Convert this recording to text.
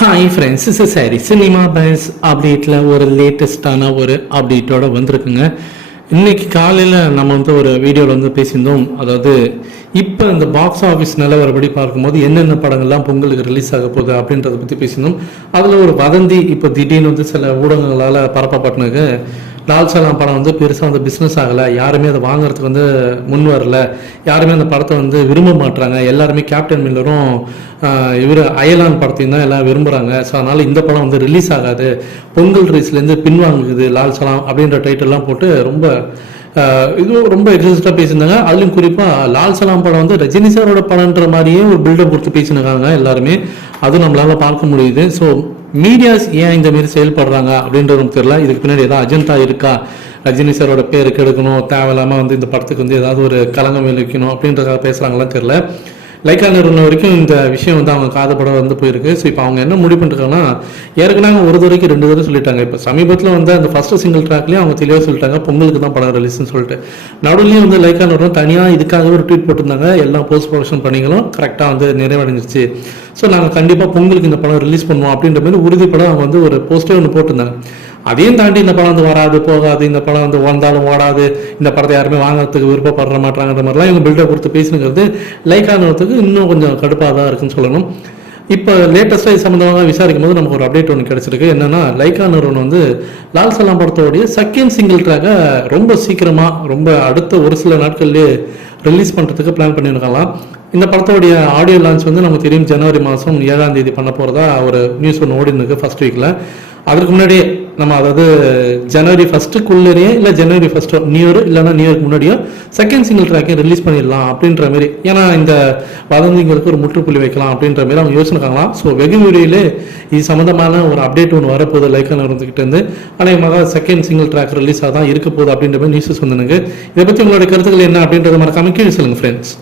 Hi friends is sorry cinema buzz அப்டேட்டில் ஒரு லேட்டஸ்டான ஒரு அப்டேட்டோட வந்திருக்குங்க. இன்னைக்கு காலையில் நம்ம வந்து ஒரு வீடியோவில் வந்து பேசியிருந்தோம். அதாவது இப்போ இந்த பாக்ஸ் ஆஃபீஸ் நிலவரப்படி பார்க்கும்போது என்னென்ன படங்கள்லாம் பொங்கலுக்கு ரிலீஸ் ஆக போகுது அப்படின்றத பற்றி பேசியிருந்தோம். அதில் ஒரு வதந்தி இப்போ திடீர்னு வந்து சில ஊடகங்களால் பரப்பப்பட்டனுக்கு லால் சலாம் படம் வந்து பெருசாக வந்து பிஸ்னஸ் ஆகலை. யாருமே அதை வாங்குறதுக்கு வந்து முன் வரல. யாருமே அந்த படத்தை வந்து விரும்ப மாட்டுறாங்க எல்லாருமே கேப்டன் மில்லரும் இவர் அயலான் படத்தையும் தான் எல்லாம் விரும்புகிறாங்க ஸோ அதனால் இந்த படம் வந்து ரிலீஸ் ஆகாது. பொங்கல் ரீஸ்லேருந்து பின்வாங்குது லால் சலாம் அப்படின்ற டைட்டில்லாம் போட்டு ரொம்ப இதுவும் ரொம்ப எக்ஸிஸ்டாக பேசியிருந்தாங்க. அதுலேயும் குறிப்பாக லால் சலாம் படம் வந்து ரஜினி சாரோட படம்ன்ற மாதிரியே ஒரு பில்டப் கொடுத்து பேசியிருக்காங்க எல்லாருமே. அது நம்மளால் பார்க்க முடியுது. ஸோ மீடியாஸ் ஏன் இந்த மாதிரி செயல்படுறாங்க அப்படின்றது நமக்கு தெரியல. இதுக்கு பின்னாடி ஏதாவது அஜெண்டா இருக்கா? ரஜினி சாரோட பேருக்கு எடுக்கணும் தேவையில்லாமல் வந்து இந்த படத்துக்கு வந்து ஏதாவது ஒரு கலங்கம் விளைவிக்கணும் அப்படின்றதுக்காக பேசுகிறாங்களாம் தெரியல. லைக்கா நிறுவனம் வரைக்கும் இந்த விஷயம் வந்து அவங்க காதப்பட வந்து போயிருக்கு. ஸோ இப்போ அவங்க என்ன முடிவு பண்ணிருக்காங்கன்னா ஏற்கனவே ஒரு தடவைக்கு ரெண்டு தடவை சொல்லிட்டாங்க. இப்போ சமீபத்தில் வந்து அந்த ஃபர்ஸ்ட் சிங்கிள் ட்ராக்லேயும் அவங்க தெளிவாக சொல்லிட்டாங்க. பொங்கலுக்கு தான் படம் ரிலீஸ்னு சொல்லிட்டு. நடுவுலையும் வந்து லைக்கா நிறுவனம் தனியாக இதுக்காகவே ஒரு ட்வீட் போட்டிருந்தாங்க. எல்லா போஸ்ட் ப்ரொடக்ஷன் பணிகளும் கரெக்டாக வந்து நிறைவடைஞ்சிருச்சு. ஸோ நாங்கள் கண்டிப்பாக பொங்கலுக்கு இந்த படம் ரிலீஸ் பண்ணுவோம் அப்படின்ற மாதிரி உறுதிப்பட அவங்க வந்து ஒரு போஸ்டே ஒன்று போட்டிருந்தாங்க. அதையும் தாண்டி இந்த படம் வந்து வராது போகாது இந்த படம் வந்து வந்தாலும் ஓடாது இந்த படத்தை யாருமே வாங்கறதுக்கு விருப்பப்படுற மாட்டாங்கிற மாதிரிலாம் இவங்க பில்டப் கொடுத்து பேசுனுங்கிறது லைக் ஆனதுக்கு இன்னும் கொஞ்சம் கடுப்பாக தான் இருக்குன்னு சொல்லணும். இப்போ லேட்டஸ்ட்டாக இது சம்மந்தமாக விசாரிக்கும் போது நமக்கு ஒரு அப்டேட் ஒன்று கிடைச்சிருக்கு. என்னன்னா லைக்கா நிறுவனம் வந்து லால் சலாம் படத்தோடைய செகண்ட் சிங்கிள் ட்ராக்கை ரொம்ப சீக்கிரமாக ரொம்ப அடுத்த ஒரு சில நாட்கள்லேயே ரிலீஸ் பண்ணுறதுக்கு பிளான் பண்ணியிருக்கலாம். இந்த படத்தோடைய ஆடியோ லான்ச் வந்து நமக்கு தெரியும். ஜனவரி மாதம் ஏழாம் தேதி பண்ண போகிறதா ஒரு நியூஸ் ஒன்று ஓடி இருக்குது ஃபர்ஸ்ட் வீக்கில் அதுக்கு முன்னாடியே நம்ம அதாவது ஜனவரி ஃபஸ்ட்டுக்குள்ளேயே இல்லை ஜனவரி ஃபஸ்ட்டோ நியூ இயர் இல்லைன்னா நியூ இயர்க்கு முன்னாடியோ செகண்ட் சிங்கிள் ட்ராக்கை ரிலீஸ் பண்ணிடலாம் அப்படின்ற மாதிரி. ஏன்னா இந்த வதந்திங்களுக்கு ஒரு முற்றுப்புள்ளி வைக்கலாம் அப்படின்ற மாதிரி அவங்க யோசிச்சிருக்காங்களாம். ஸோ வெகு விரைவில் இது சம்மந்தமான ஒரு அப்டேட் ஒன்று வரப்போகுது லைக்கான இருந்துக்கிட்டு இருந்து. அநேகமாக செகண்ட் சிங்கிள் ட்ராக் ரிலீஸ் தான் இருக்க போகுது அப்படின்ற மாதிரி நியூஸஸ் வந்துனுங்க இதை பற்றி உங்களோட கருத்துக்கள் என்ன அப்படின்றத மறக்காம கீழே சொல்லுங்கள் ஃப்ரெண்ட்ஸ்